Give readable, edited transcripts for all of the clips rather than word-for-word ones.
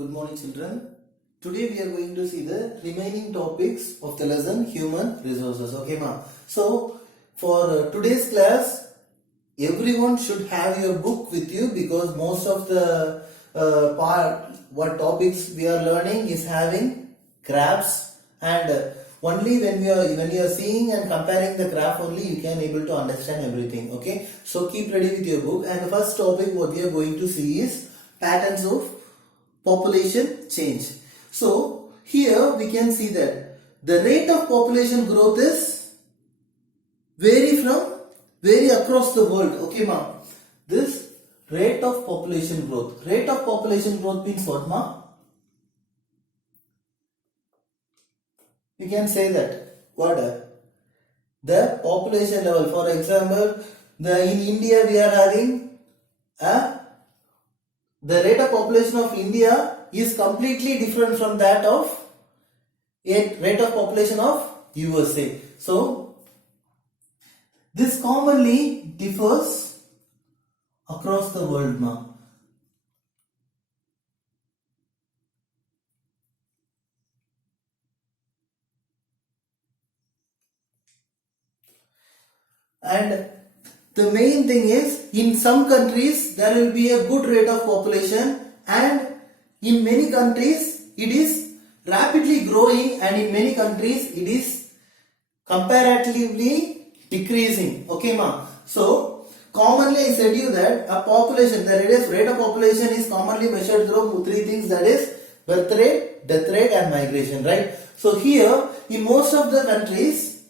Good morning, children. Today we are going to see the remaining topics of the lesson human resources. Okay, ma. So for today's class, everyone should have your book with you because most of the what topics we are learning is having graphs, and only when you are seeing and comparing the graph only you can able to understand everything. Okay, so keep ready with your book. And the first topic what we are going to see is patterns of population change. So here we can see that the rate of population growth is vary across the world. Okay, ma. This rate of population growth. Rate of population growth means what, ma? We can say that what the population level. For example, in India we are having the rate of population of India is completely different from that of rate of population of USA. So this commonly differs across the world, ma. And the main thing is, in some countries there will be a good rate of population, and in many countries it is rapidly growing, and in many countries it is comparatively decreasing. Okay, ma. So commonly I said you that a population, the rate of population is commonly measured through three things, that is birth rate, death rate and migration, right? So here in most of the countries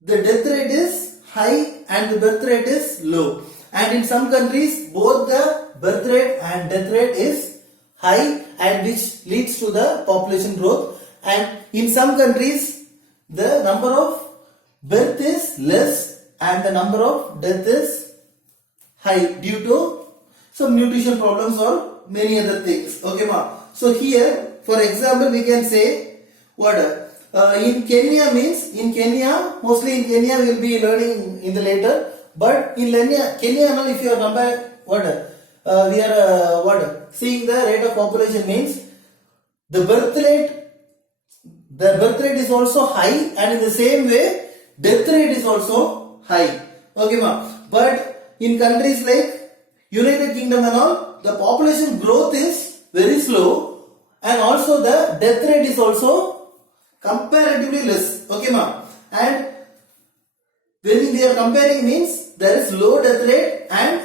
the death rate is high and the birth rate is low, and in some countries both the birth rate and death rate is high, and which leads to the population growth, and in some countries the number of birth is less and the number of death is high due to some nutrition problems or many other things. Okay, ma. So here for example we can say what in Kenya means, in Kenya, mostly in Kenya we will be learning in the later, but in Kenya if you are compare we are seeing the rate of population means the birth rate is also high, and in the same way death rate is also high. Okay, ma. But in countries like United Kingdom and all, the population growth is very slow, and also the death rate is also comparatively less. Okay, ma. And when we are comparing means there is low death rate and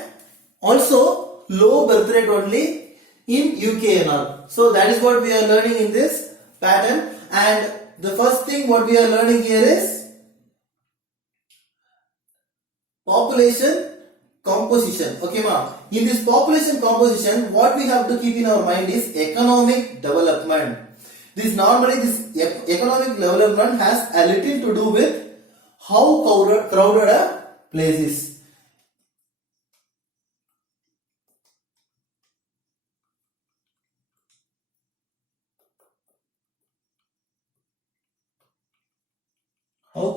also low birth rate only in UK and all. So that is what we are learning in this pattern. And the first thing what we are learning here is population composition. Okay, ma. In this population composition, what we have to keep in our mind is economic development. This economic development has a little to do with how crowded a place is. How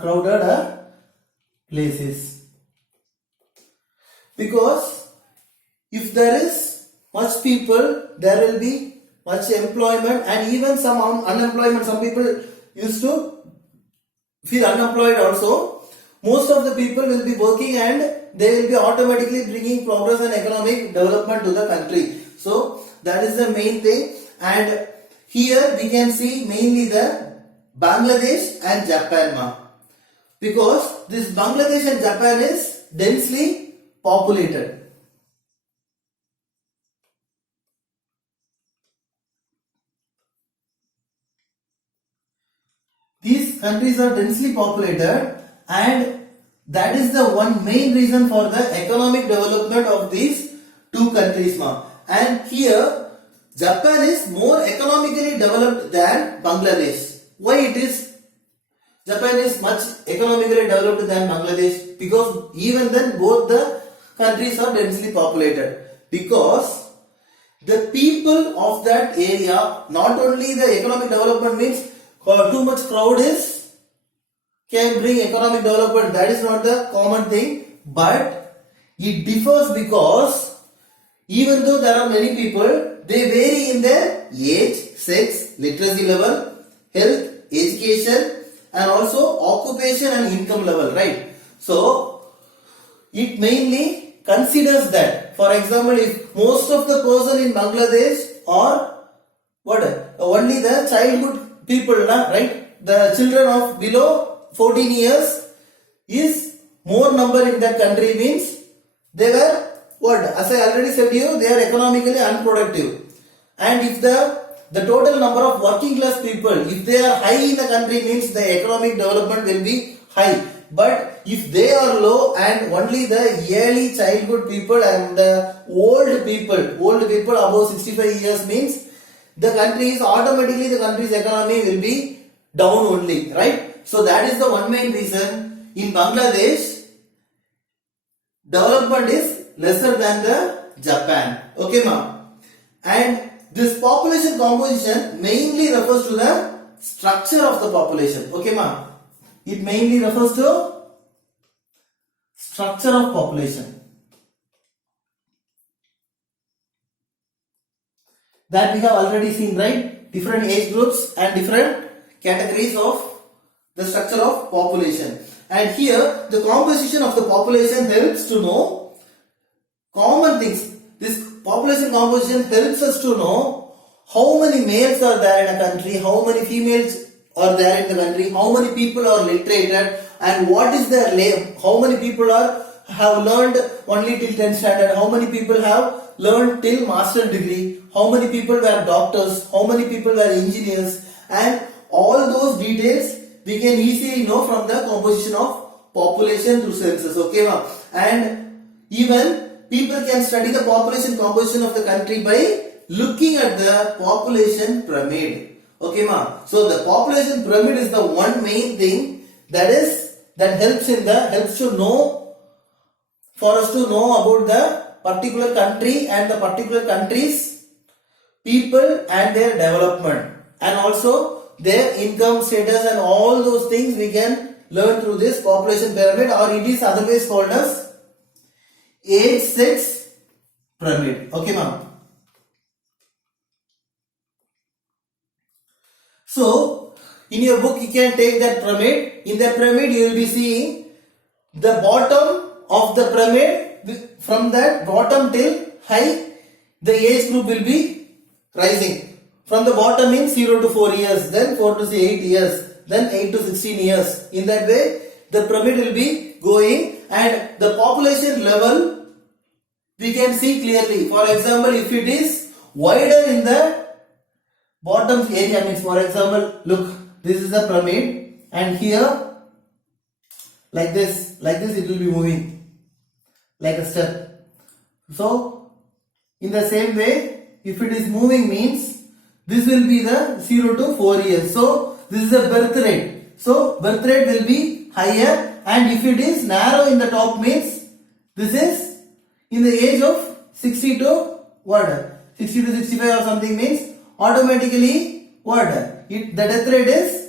crowded a place is. Because if there is much people, there will be much employment, and even some unemployment. Some people used to feel unemployed also. Most of the people will be working, and they will be automatically bringing progress and economic development to the country. So that is the main thing. And here we can see mainly the Bangladesh and Japan, ma. Because this Bangladesh and Japan is densely populated. These countries are densely populated, and that is the one main reason for the economic development of these two countries, ma. And here Japan is more economically developed than Bangladesh. Why it is Japan is much economically developed than Bangladesh? Because even then both the countries are densely populated. Because the people of that area, not only the economic development means too much crowd can bring economic development, that is not the common thing, but it differs because even though there are many people, they vary in their age, sex, literacy level, health, education, and also occupation and income level, right? So it mainly considers that, for example, if most of the person in Bangladesh are what? Only the childhood people, right? The children of below 14 years is more number in that country, means they were what? As I already said to you, they are economically unproductive. And if the total number of working class people, if they are high in the country, means the economic development will be high. But if they are low and only the early childhood people and the old people above 65 years, means the country's automatically the country's economy will be down only, right? So that is the one main reason in Bangladesh development is lesser than the Japan. Okay, ma'am. And this population composition mainly refers to the structure of the population. Okay, ma'am. It mainly refers to structure of population. That we have already seen, right? Different age groups and different categories of the structure of population. And here the composition of the population helps to know common things. This population composition helps us to know how many males are there in a country, how many females are there in the country, how many people are literated, and what is their name, how many people have learned only till 10th standard, how many people have learned till master degree, how many people were doctors, how many people were engineers, and all those details we can easily know from the composition of population through census. Okay, ma'am. And even people can study the population composition of the country by looking at the population pyramid. Okay, ma'am. So the population pyramid is the one main thing that helps to know, for us to know about the particular country and the particular country's people and their development, and also their income status, and all those things we can learn through this population pyramid, or it is otherwise called as age sex pyramid. Okay, ma'am. So in your book you can take that pyramid. In that pyramid you will be seeing the bottom of the pyramid. From that bottom till high, the age group will be rising. From the bottom means 0 to 4 years, then 4 to 8 years, then 8 to 16 years. In that way the pyramid will be going, and the population level we can see clearly. For example, if it is wider in the bottom area, means for example, look, this is the pyramid, and here like this it will be moving like a step. So in the same way, if it is moving, means this will be the 0 to 4 years. So this is the birth rate. So birth rate will be higher, and if it is narrow in the top, means this is in the age of 60 to what? 60 to 65 or something, means automatically what? The death rate is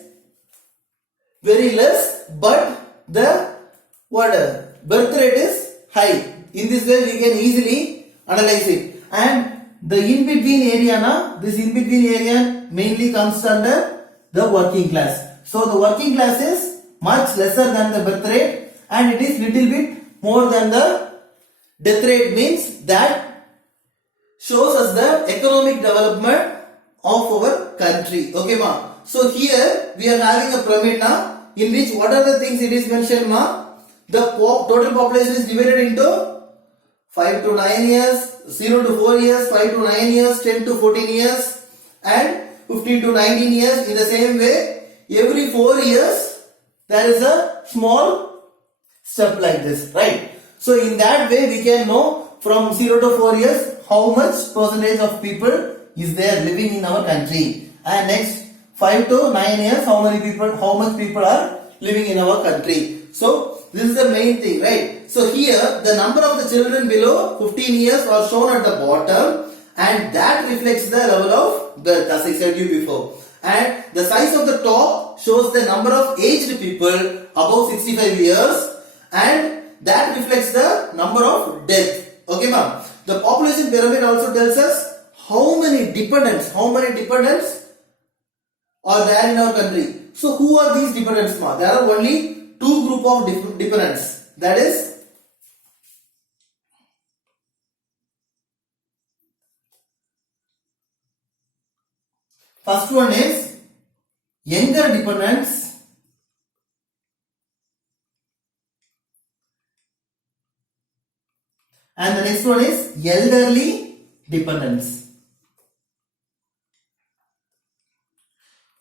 very less, but the what? Birth rate is high. In this way we can easily analyze it. And the in-between area, this in-between area mainly comes under the working class. So the working class is much lesser than the birth rate, and it is little bit more than the death rate, means that shows us the economic development of our country. Okay, ma. So here we are having a pyramid now, in which what are the things it is mentioned, ma? The total population is divided into 5 to 9 years, 0 to 4 years, 5 to 9 years, 10 to 14 years, and 15 to 19 years. In the same way, every 4 years there is a small step like this, right? So in that way we can know from 0 to 4 years how much percentage of people is there living in our country, and next 5 to 9 years how much people are living in our country. So this is the main thing, right? So here the number of the children below 15 years are shown at the bottom, and that reflects the level of birth, as I said you before. And the size of the top shows the number of aged people above 65 years, and that reflects the number of death. Okay, ma'am. The population pyramid also tells us how many dependents are there in our country. So who are these dependents? There are only two group of dependents. That is first one is younger dependents and the next one is elderly dependents.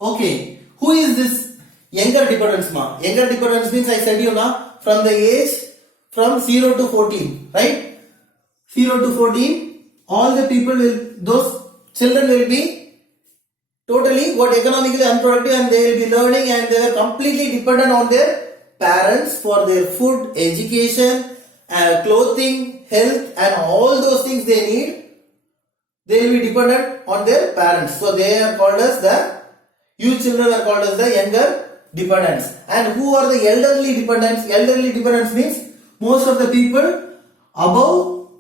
Okay, who is this younger dependents? Younger dependents means I said you now from the age from 0 to 14, right? 0 to 14, all the people will, those children will be totally economically unproductive and they will be learning and they are completely dependent on their parents for their food, education, clothing, health and all those things they need. They will be dependent on their parents. So they are called as youth children are called as the younger dependents. And who are the elderly dependents? Elderly dependents means most of the people above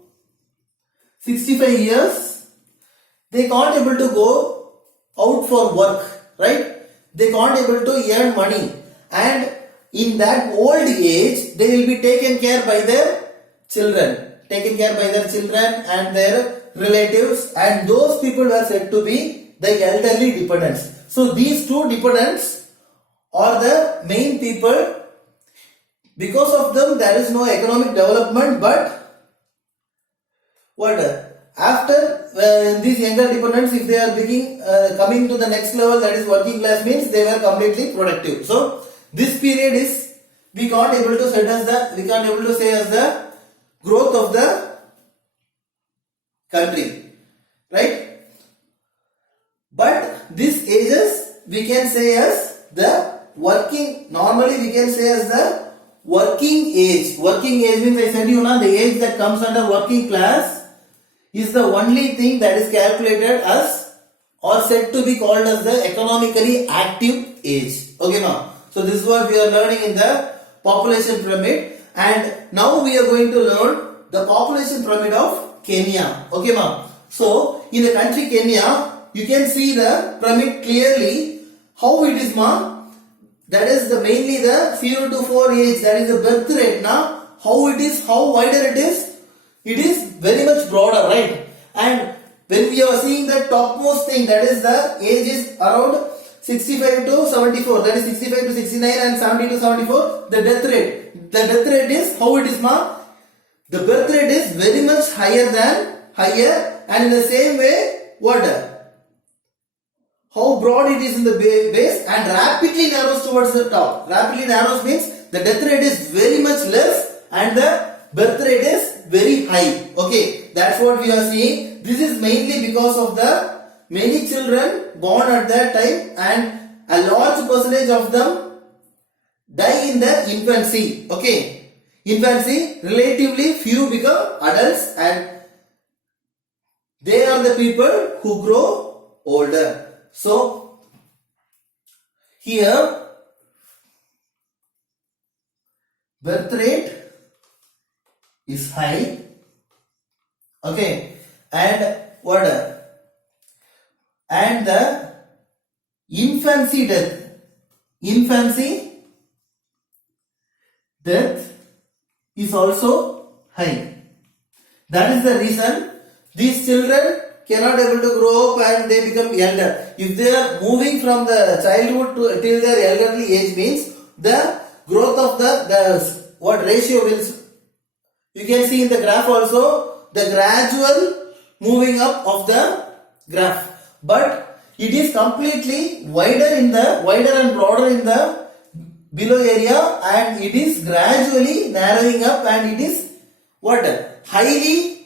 65 years, they can't able to go out for work, right? They can't able to earn money. And in that old age, they will be taken care by their children. Taken care by their children and their relatives. And those people are said to be the elderly dependents. So these two dependents are the main people. Because of them there is no economic development, but after these younger dependents, if they are coming to the next level, that is working class, means they were completely productive. So this period is we can't able to say as the growth of the country, right? But these ages we can say as the working. Normally we can say as the working age. Working age means I said you know the age that comes under working class is the only thing that is calculated as or said to be called as the economically active age. Okay, ma'am. So this is what we are learning in the population pyramid, and now we are going to learn the population pyramid of Kenya. Okay, ma'am. So in the country Kenya, you can see the pyramid clearly. How it is, ma'am? That is the mainly the 0 to 4 age. That is the birth rate. Now how it is, how wider it is. It is very much broader, right? And when we are seeing the topmost thing, that is the age is around 65 to 74, that is 65 to 69 and 70 to 74, the death rate. The death rate is, how it is, ma'am? The birth rate is very much higher, and in the same way, what? How broad it is in the base and rapidly narrows towards the top. Rapidly narrows means the death rate is very much less and the birth rate is very high. Okay, that's what we are seeing. This is mainly because of the many children born at that time and a large percentage of them die in their infancy. Okay, infancy, relatively few become adults and they are the people who grow older. So here birth rate is high, okay, and what? And the infancy death is also high. That is the reason these children cannot able to grow up and they become elder. If they are moving from the childhood to till their elderly age, means the growth of the what ratio will. You can see in the graph also the gradual moving up of the graph, but it is completely wider and broader in the below area, and it is gradually narrowing up, and it is highly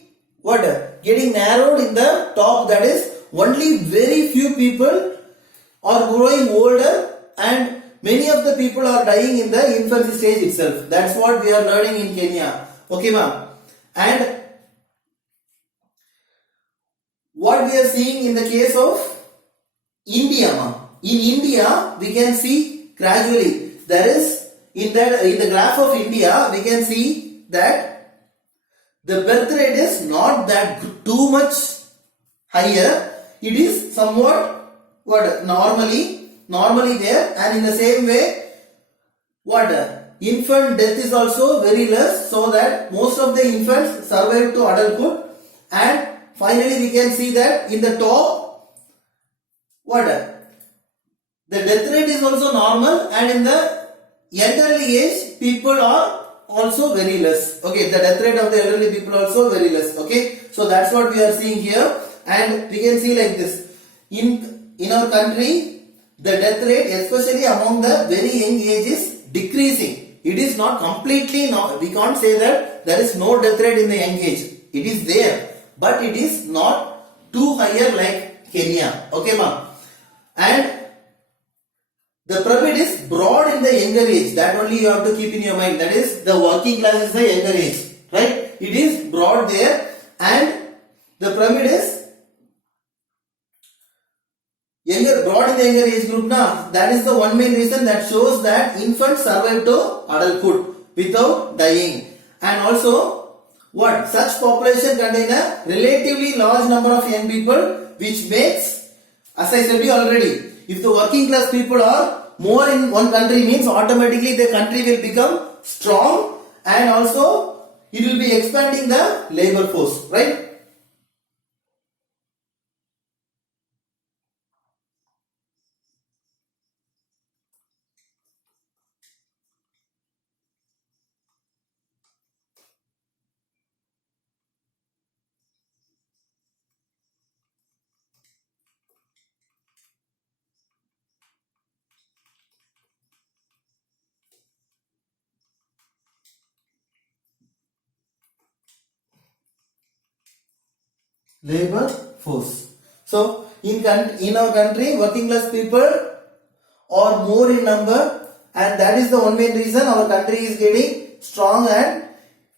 getting narrowed in the top. That is only very few people are growing older and many of the people are dying in the infancy stage itself. That's what we are learning in Kenya. Okay, ma'am. And what we are seeing in the case of India, ma'am. In India, we can see gradually there is in the graph of India, we can see that the birth rate is not that too much higher, it is somewhat what normally there, and in the same way what infant death is also very less, so that most of the infants survive to adulthood. And finally we can see that in the top what the death rate is also normal, and in the elderly age people are also very less. Okay, the death rate of the elderly people also very less. Okay, so that's what we are seeing here, and we can see like this in our country the death rate, especially among the very young age, is decreasing. It is not completely, we can't say that there is no death rate in the young age. It is there, but it is not too higher like Kenya. Okay, ma'am. And the pyramid is broad in the younger age. That only you have to keep in your mind. That is, the working class is the younger age, right? It is broad there, and the pyramid is broad in the younger age group. Now, that is the one main reason that shows that infants survive to adulthood without dying. And also, what such population contain a relatively large number of young people, which makes, as I said you already, if the working class people are more in one country, means automatically the country will become strong, and also it will be expanding the labor force, right? Labor force. So in our country, working class people are more in number, and that is the one main reason our country is getting strong, and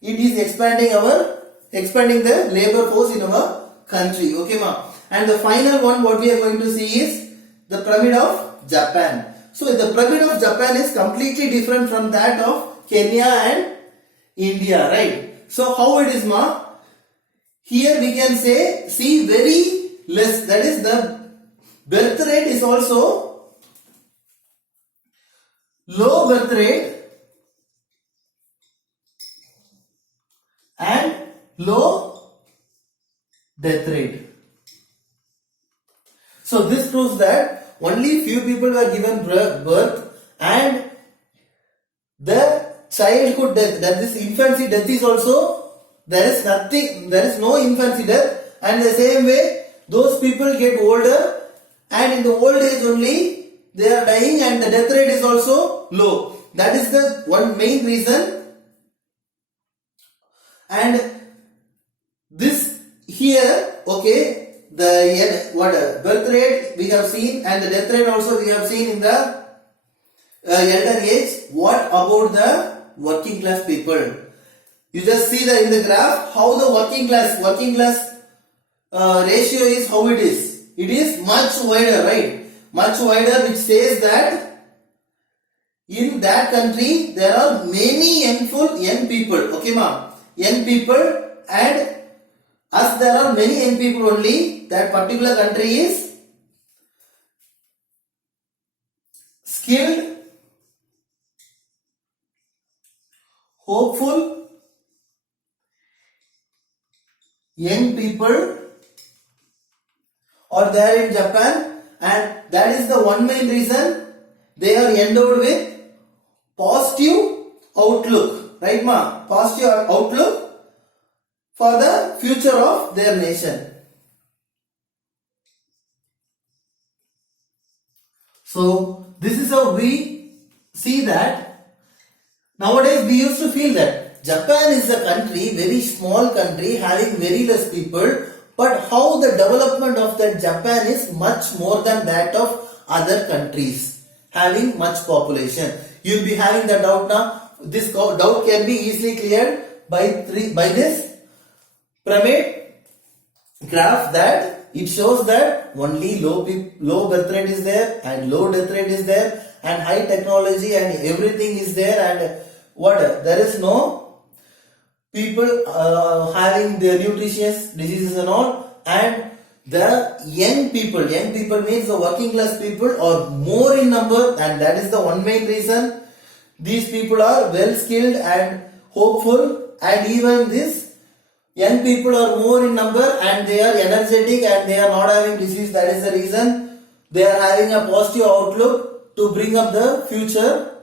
it is expanding the labor force in our country. Okay, ma'am. And the final one what we are going to see is the pyramid of Japan. So the pyramid of Japan is completely different from that of Kenya and India, right? So how it is, ma'am? Here we can say, see, very less, that is the birth rate is also low birth rate and low death rate. So this proves that only few people were given birth, and the childhood death, that is infancy death, is also there is no infancy death, and the same way those people get older, and in the old age only they are dying, and the death rate is also low. That is the one main reason. And this here, okay, the birth rate we have seen, and the death rate also we have seen in the elder age. What about the working class people? You just see that in the graph how the working class ratio is, how it is. It is much wider, right? Much wider, which says that in that country there are many young people. Okay, ma'am, young people, and as there are many young people only, that particular country is skilled, hopeful, young people are there in Japan, and that is the one main reason they are endowed with positive outlook, right, ma? Positive outlook for the future of their nation. So this is how we see that nowadays we used to feel that Japan is a country, very small country, having very less people, but how the development of that Japan is much more than that of other countries having much population. You will be having the doubt now. This doubt can be easily cleared by this pyramid graph, that it shows that only low birth rate is there, and low death rate is there, and high technology and everything is there, and there is no people having their nutritious diseases and all, and the young people means the working class people are more in number, and that is the one main reason. These people are well skilled and hopeful, and even this young people are more in number and they are energetic and they are not having disease. That is the reason they are having a positive outlook to bring up the future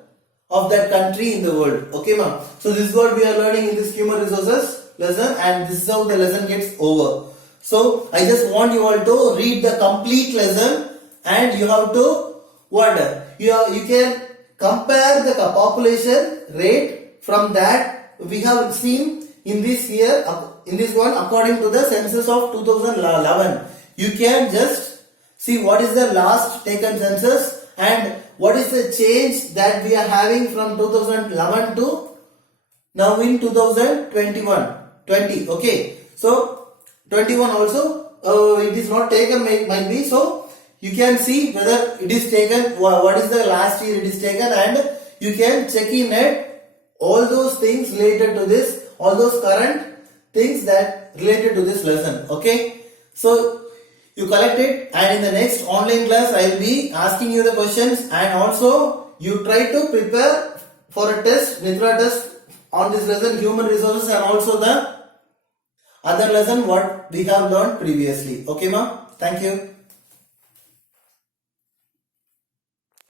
of that country in the world. Okay, ma'am. So this is what we are learning in this human resources lesson, and this is how the lesson gets over. So I just want you all to read the complete lesson, and you have to what you can compare the population rate from that we have seen in this year, in this one, according to the census of 2011. You can just see what is the last taken census and what is the change that we are having from 2011 to now in 2021 20. Okay, so 21 also it is not taken, might be. So you can see whether it is taken, what is the last year it is taken, and you can check in at all those things related to this, all those current things that related to this lesson. Okay, so you collect it, and in the next online class I will be asking you the questions, and also you try to prepare for a test, Mitra test on this lesson, human resources, and also the other lesson what we have learned previously. Okay, ma'am. Thank you.